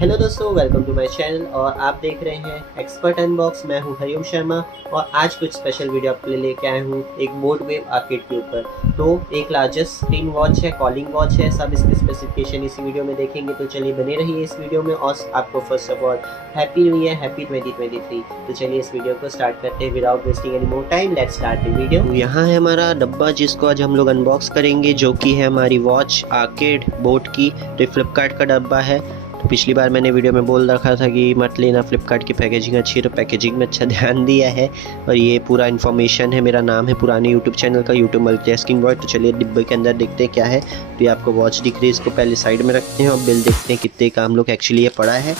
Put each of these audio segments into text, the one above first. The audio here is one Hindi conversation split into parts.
हेलो दोस्तों, वेलकम टू माय चैनल और आप देख रहे हैं एक्सपर्ट अनबॉक्स। मैं हूं हरिओम शर्मा और आज कुछ स्पेशल वीडियो आपके लिए लेके आया हूं एक बोट वेव आर्केड के ऊपर। तो एक लार्जेस्ट स्क्रीन वॉच है, कॉलिंग वॉच है, सब इसके स्पेसिफिकेशन इसी वीडियो में देखेंगे। तो चलिए बने रहिए इस वीडियो में और आपको first of all happy new year, happy 2023। तो चलिए इस वीडियो को स्टार्ट करते हैं without wasting any more time. Let's start the video. यहाँ है हमारा डब्बा जिसको आज हम लोग अनबॉक्स करेंगे, जो कि है हमारी वॉच आर्केड बोट की। तो फ्लिपकार्ट का डब्बा है। तो पिछली बार मैंने वीडियो में बोल रखा था कि मत लेना, फ्लिपकार्ट की पैकेजिंग अच्छी है, तो पैकेजिंग में अच्छा ध्यान दिया है। और ये पूरा इन्फॉर्मेशन है, मेरा नाम है पुराने यूट्यूब चैनल का, यूट्यूब मल्टीटास्किंग बॉय। तो चलिए डिब्बे के अंदर देखते हैं क्या है। तो ये आपको वॉच दिख रही है, इसको पहले साइड में रखते हैं और बिल देखते हैं कितने का हम लोग एक्चुअली ये पड़ा है।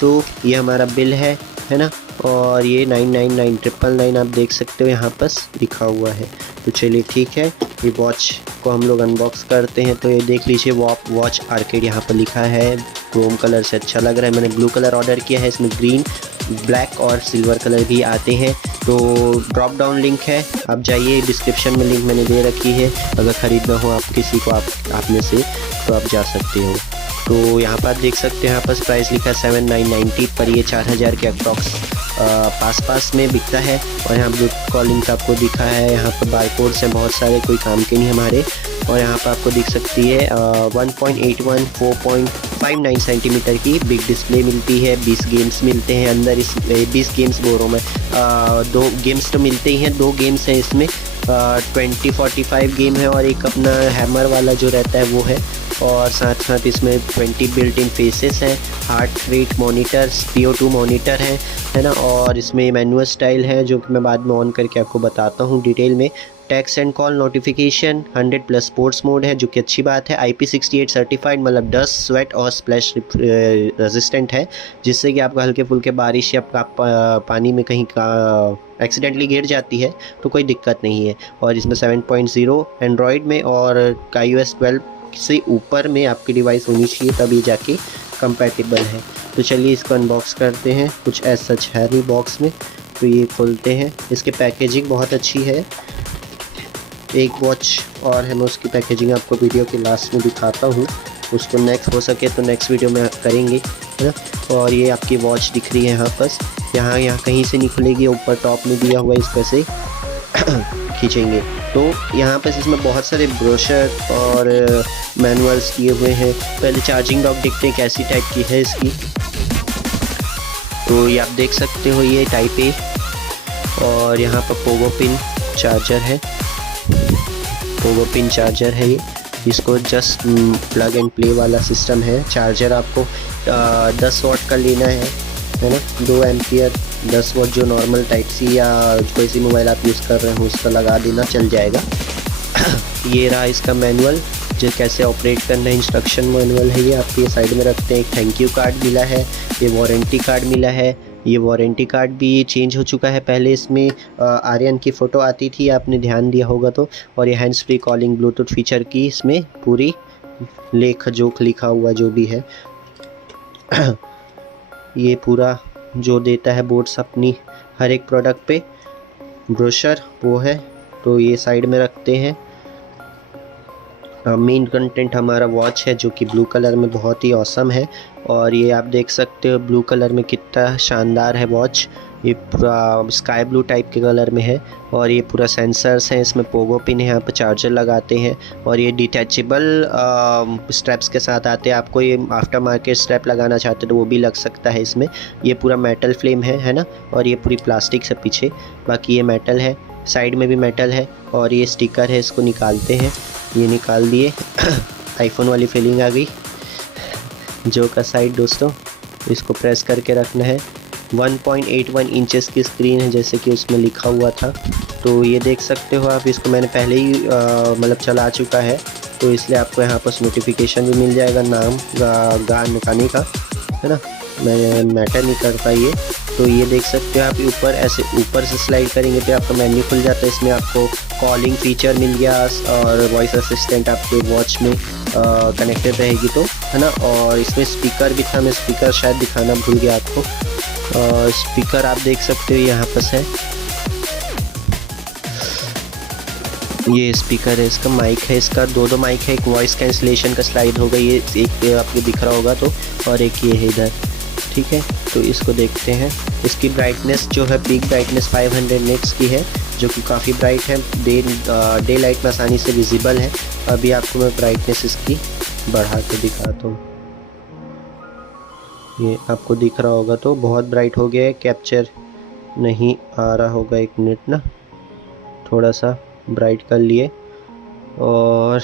तो ये हमारा बिल है ना, और ये 999999 आप देख सकते हो यहाँ पर लिखा हुआ है। तो चलिए ठीक है, ये वॉच को हम लोग अनबॉक्स करते हैं। तो ये देख लीजिए वॉच आर्केड यहाँ पर लिखा है, क्रोम कलर से अच्छा लग रहा है। मैंने ब्लू कलर ऑर्डर किया है, इसमें ग्रीन, ब्लैक और सिल्वर कलर भी आते हैं। तो ड्रॉप डाउन लिंक है, आप जाइए, डिस्क्रिप्शन में लिंक मैंने दे रखी है। अगर ख़रीदना हो आप किसी को आप में से तो आप जा सकते हो। तो यहाँ पर आप देख सकते हैं, यहाँ पर प्राइस लिखा है 7990 पर, ये 4000 के अप्रॉक्स पास में बिकता है। और यहाँ ब्लूटूथ कॉलिंग का आपको दिखा है, यहाँ पर बारकोड्स हैं बहुत सारे, कोई काम के नहीं हमारे। और यहाँ पर आपको दिख सकती है 1.81 4.59 सेंटीमीटर की बिग डिस्प्ले मिलती है। 20 गेम्स मिलते हैं अंदर, इस 20 गेम्स बोल रहा हूँ मैं, 2 गेम्स तो मिलते ही हैं, 2 गेम्स हैं इसमें। 2045 गेम है और एक अपना हैमर वाला जो रहता है वो है। और साथ साथ इसमें 20 बिल्ट इन फेसेस हैं, heart rate monitor, CO2 monitor है ना। और इसमें मैनुअल स्टाइल है जो कि मैं बाद में ऑन करके आपको बताता हूँ डिटेल में। Text and call notification 100+ sports mode है, जो कि अच्छी बात है। IP68 सर्टिफाइड, मतलब डस्ट, स्वेट और स्प्लैश रेजिस्टेंट है, जिससे कि आपका हल्के फुल्के बारिश या पानी में कहीं का एक्सीडेंटली गिर जाती है तो कोई दिक्कत नहीं है। और इसमें 7.0 एंड्रॉयड में और iOS 12 से ऊपर में आपकी डिवाइस होनी चाहिए, तभी जाके कंपैटिबल है। तो चलिए इसको अनबॉक्स करते हैं। कुछ ऐसा सच है नहीं बॉक्स में, तो ये खोलते हैं। इसकी पैकेजिंग बहुत अच्छी है। एक वॉच और है, मैं उसकी पैकेजिंग आपको वीडियो के लास्ट में दिखाता हूँ, उसको नेक्स्ट हो सके तो नेक्स्ट वीडियो में करेंगे, है ना। और ये आपकी वॉच दिख रही है यहाँ पर, यहाँ कहीं से नहीं खुलेगी, ऊपर टॉप में दिया हुआ है, इस पर से खींचेंगे तो यहाँ पर इसमें बहुत सारे ब्रोशर और मैनुअल्स दिए हुए हैं। पहले चार्जिंग डॉक देखते हैं कैसी टाइप की है इसकी। तो ये आप देख सकते हो, ये टाइप ए, और यहाँ पर पोगो पिन चार्जर है, पोगो पिन चार्जर है ये। इसको जस्ट प्लग एंड प्ले वाला सिस्टम है। चार्जर आपको 10 वाट का लेना है ना, 2 एम्पियर 10 वाट, जो नॉर्मल टाइप सी या कोई सी मोबाइल आप यूज़ कर रहे हो उसका लगा देना, चल जाएगा। ये रहा इसका मैनुअल, जो कैसे ऑपरेट करना है, इंस्ट्रक्शन मैनुअल है ये। आपके साइड में रखते हैं। एक थैंक यू कार्ड मिला है, ये वारंटी कार्ड मिला है। ये वारंटी कार्ड भी चेंज हो चुका है, पहले इसमें आर्यन की फ़ोटो आती थी, आपने ध्यान दिया होगा तो। और ये hands free calling Bluetooth feature की इसमें पूरी लेख जोख लिखा हुआ जो भी है। ये पूरा जो देता है बोट्स अपनी हर एक प्रोडक्ट पे, ब्रोशर वो है। तो ये साइड में रखते हैं। मेन कंटेंट हमारा वॉच है, जो कि ब्लू कलर में बहुत ही ऑसम है। और ये आप देख सकते हो ब्लू कलर में कितना शानदार है वॉच। ये पूरा स्काई ब्लू टाइप के कलर में है। और ये पूरा सेंसर्स हैं, इसमें पोगो पिन है, यहाँ पर चार्जर लगाते हैं। और ये डिटैचेबल स्ट्रैप्स के साथ आते हैं। आपको ये आफ्टर मार्केट स्ट्रैप लगाना चाहते तो वो भी लग सकता है इसमें। ये पूरा मेटल फ्लेम है ना। और ये पूरी प्लास्टिक से पीछे, बाकी ये मेटल है, साइड में भी मेटल है। और ये स्टिकर है, इसको निकालते हैं। ये निकाल दिए। आईफोन वाली फीलिंग आ गई जो का साइड दोस्तों। इसको प्रेस करके रखना है। 1.81 इंचेस की स्क्रीन है, जैसे कि उसमें लिखा हुआ था। तो ये देख सकते हो आप, इसको मैंने पहले ही मतलब चला चुका है, तो इसलिए आपको यहाँ पर नोटिफिकेशन भी मिल जाएगा नाम गान मकानी का, है ना। मैटर नहीं करता ये। तो ये देख सकते हो आप, ऊपर ऐसे ऊपर से स्लाइड करेंगे तो आपका मेन्यू खुल जाता है। इसमें आपको कॉलिंग फीचर मिल गया और वॉइस असिस्टेंट आपके वॉच में कनेक्टेड रहेगी, तो है ना। और इसमें स्पीकर भी था, मैं स्पीकर शायद दिखाना भूल गया आपको। और स्पीकर आप देख सकते हो यहाँ पर है। ये स्पीकर है, इसका माइक है, इसका दो माइक है, एक वॉइस कैंसिलेशन का स्लाइड होगा, ये एक आपको दिख रहा होगा तो, और एक ये है इधर। ठीक है, तो इसको देखते हैं। इसकी ब्राइटनेस जो है पीक ब्राइटनेस 500 निट्स की है, जो कि काफ़ी ब्राइट है, डे लाइट में आसानी से विजिबल है। अभी आपको मैं ब्राइटनेस इसकी बढ़ा के दिखाता हूँ। ये आपको दिख रहा होगा तो बहुत ब्राइट हो गया है, कैप्चर नहीं आ रहा होगा, एक मिनट ना, थोड़ा सा ब्राइट कर लिए। और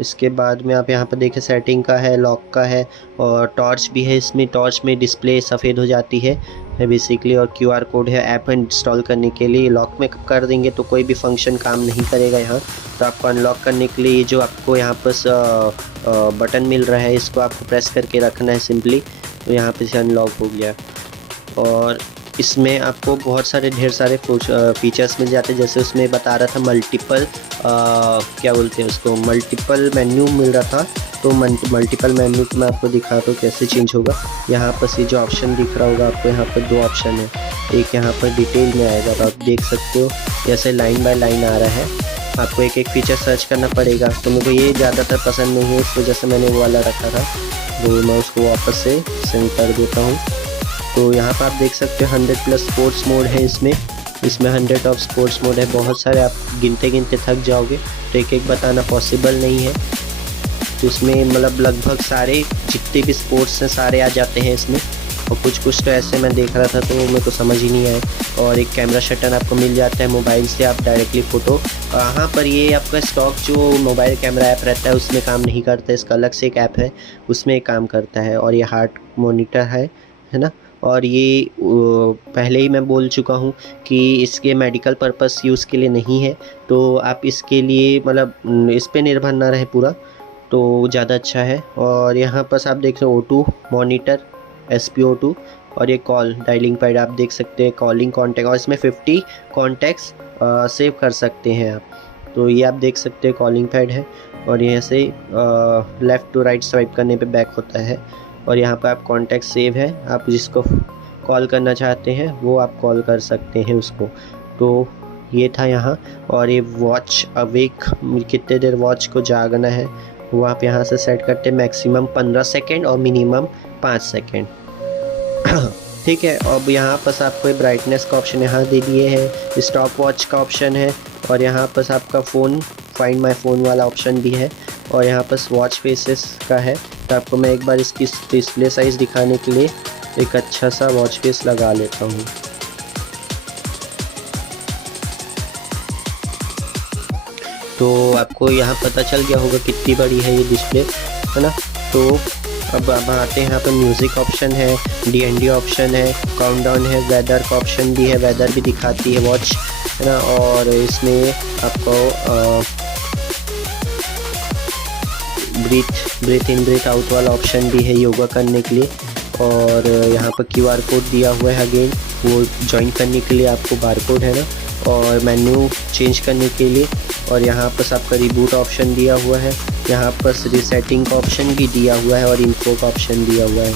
इसके बाद में आप यहाँ पर देखें सेटिंग का है, लॉक का है, और टॉर्च भी है इसमें। टॉर्च में डिस्प्ले सफ़ेद हो जाती है बेसिकली, और क्यूआर कोड है ऐप इंस्टॉल करने के लिए। लॉक में कर देंगे तो कोई भी फंक्शन काम नहीं करेगा यहाँ। तो आपको अनलॉक करने के लिए जो आपको यहाँ पर बटन मिल रहा है, इसको आपको प्रेस करके रखना है सिंपली, तो यहाँ पे से अनलॉक हो गया। और इसमें आपको बहुत सारे ढेर सारे फीचर्स मिल जाते हैं, जैसे उसमें बता रहा था मल्टीपल क्या बोलते हैं उसको, मल्टीपल मेन्यू मिल रहा था। तो मल्टीपल मेन्यू को मैं आपको दिखाता हूँ कैसे चेंज होगा। यहाँ पर से जो ऑप्शन दिख रहा होगा आपको, यहाँ पर दो ऑप्शन है, एक यहाँ पर डिटेल में आएगा, तो आप देख सकते हो जैसे लाइन बाय लाइन आ रहा है। आपको एक एक फीचर सर्च करना पड़ेगा, तो मेरे को ये ज़्यादातर पसंद नहीं है, इस वजह से मैंने वो वाला रखा था। तो मैं उसको वापस से सेंड कर देता हूँ। तो यहाँ पर आप देख सकते हो 100+ स्पोर्ट्स मोड है इसमें 100 ऑफ स्पोर्ट्स मोड है। बहुत सारे आप गिनते गिनते थक जाओगे, तो एक एक बताना पॉसिबल नहीं है। तो इसमें मतलब लगभग सारे जितने भी स्पोर्ट्स हैं सारे आ जाते हैं इसमें, और कुछ कुछ तो ऐसे मैं देख रहा था तो मेरे को समझ ही नहीं आया। और एक कैमरा शटर आपको मिल जाता है, मोबाइल से आप डायरेक्टली फ़ोटो, यहाँ पर ये आपका स्टॉक जो मोबाइल कैमरा ऐप रहता है उसमें काम नहीं करता है, इसका अलग से एक ऐप है उसमें काम करता है। और ये हार्ट मोनीटर है ना। और ये पहले ही मैं बोल चुका हूँ कि इसके मेडिकल पर्पस यूज़ के लिए नहीं है, तो आप इसके लिए मतलब इस पे निर्भर ना रहे पूरा, तो ज़्यादा अच्छा है। और यहाँ पर आप देख रहे हो O2 मॉनिटर SpO2, और ये कॉल डायलिंग पैड आप देख सकते हैं, कॉलिंग कॉन्टैक्ट, और इसमें 50 कॉन्टैक्ट्स सेव कर सकते हैं आप। तो ये आप देख सकते हैं कॉलिंग पैड है, और यहाँ से लेफ़्ट टू राइट स्वाइप करने पे बैक होता है। और यहाँ पर आप कॉन्टैक्ट सेव है, आप जिसको कॉल करना चाहते हैं वो आप कॉल कर सकते हैं उसको। तो ये था यहाँ। और ये वॉच अवेक, कितने देर वॉच को जागना है वो आप यहाँ से सेट करते हैं, मैक्सिमम 15 सेकेंड और मिनिमम 5 सेकेंड। ठीक है। अब यहाँ पर आपको ब्राइटनेस का ऑप्शन यहाँ दे दिए हैं, स्टॉप वॉच का ऑप्शन है, और यहाँ पर आपका फ़ोन फाइंड माय फ़ोन वाला ऑप्शन भी है, और यहाँ पर वॉच फेसेस का है। तो आपको मैं एक बार इसकी डिस्प्ले साइज़ दिखाने के लिए एक अच्छा सा वॉच फेस लगा लेता हूँ। तो आपको यहाँ पता चल गया होगा कितनी बड़ी है ये डिस्प्ले, है ना। तो अब आते हैं यहाँ पर म्यूज़िक ऑप्शन है, DND ऑप्शन है, काउंटडाउन है, वेदर का ऑप्शन भी है, वेदर भी दिखाती है वॉच, है ना। और इसमें आपको ब्रीथ इन ब्रीथ आउट वाला ऑप्शन भी है योगा करने के लिए। और यहाँ पर QR कोड दिया हुआ है, अगेन वो ज्वाइन करने के लिए आपको बार कोड है ना, और मेन्यू चेंज करने के लिए। और यहाँ पर आपका रिबूट ऑप्शन दिया हुआ है, यहाँ पर रीसेटिंग का ऑप्शन भी दिया हुआ है, और इन्फो का ऑप्शन दिया हुआ है।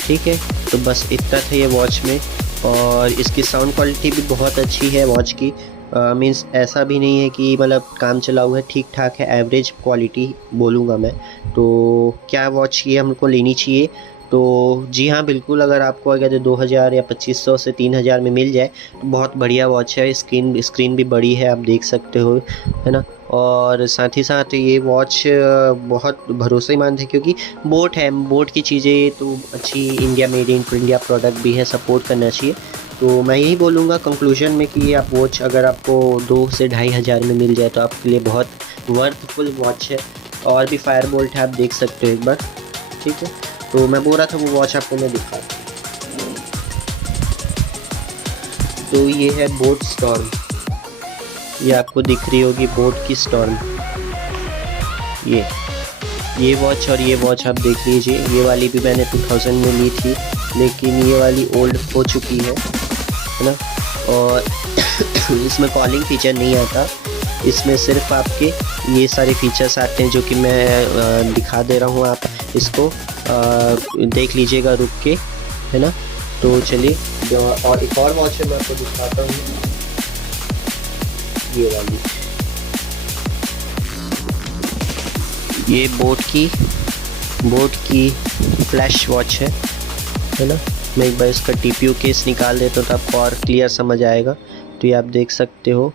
ठीक है, तो बस इतना था ये वॉच में। और इसकी साउंड क्वालिटी भी बहुत अच्छी है वॉच की, मीन्स ऐसा भी नहीं है कि मतलब काम चला हुआ है, ठीक ठाक है, एवरेज क्वालिटी बोलूँगा मैं। तो क्या वॉच ये हमको लेनी चाहिए? तो जी हाँ, बिल्कुल। अगर आपको अगर 2000 या 2500 से 3000 में मिल जाए तो बहुत बढ़िया वॉच है। स्क्रीन भी बड़ी है, आप देख सकते हो, है ना। और साथ ही साथ ये वॉच बहुत भरोसेमंद है, क्योंकि बोट है, बोट की चीज़ें तो अच्छी, India made in India product भी है, सपोर्ट करना चाहिए। तो मैं यही बोलूँगा कंक्लूजन में कि आप वॉच अगर आपको 2 से 2500 में मिल जाए तो आपके लिए बहुत वर्थफुल वॉच है। और भी फायरबोल्ट है, आप देख सकते हो एक बार। ठीक है, तो मैं बोल रहा था वो वॉच आपको मैं दिखा। तो ये है बोट स्टॉर्म, ये आपको दिख रही होगी बोट की स्टॉर्म, ये वॉच। और ये वॉच आप देख लीजिए, ये वाली भी मैंने 2000 में ली थी, लेकिन ये वाली ओल्ड हो चुकी है ना। और इसमें कॉलिंग फीचर नहीं आता, इसमें सिर्फ आपके ये सारे फीचर्स आते हैं जो कि मैं दिखा दे रहा हूँ, आप इसको देख लीजिएगा रुक के, है ना। तो चलिए, और एक और वॉच है मैं आपको दिखाता हूँ, ये वाली। ये बोट की फ्लैश वॉच है ना। मैं एक बार इसका TPU केस निकाल देता हूँ तो आपको और क्लियर समझ आएगा। तो ये आप देख सकते हो,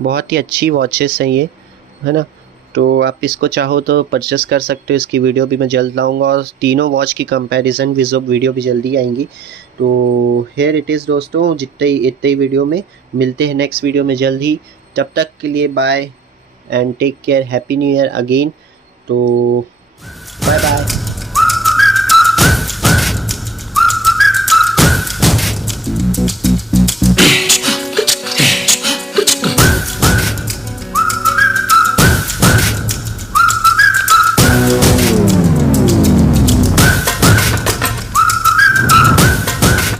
बहुत ही अच्छी वॉचेस हैं ये, है ना। तो आप इसको चाहो तो परचेस कर सकते हो। इसकी वीडियो भी मैं जल्द लाऊंगा और तीनों वॉच की कंपैरिजन वीडियो भी जल्दी आएंगी। तो हेयर इट इज़ दोस्तों, इतने ही वीडियो में मिलते हैं नेक्स्ट वीडियो में जल्द ही। तब तक के लिए bye and take care, happy new year again. तो बाय बाय।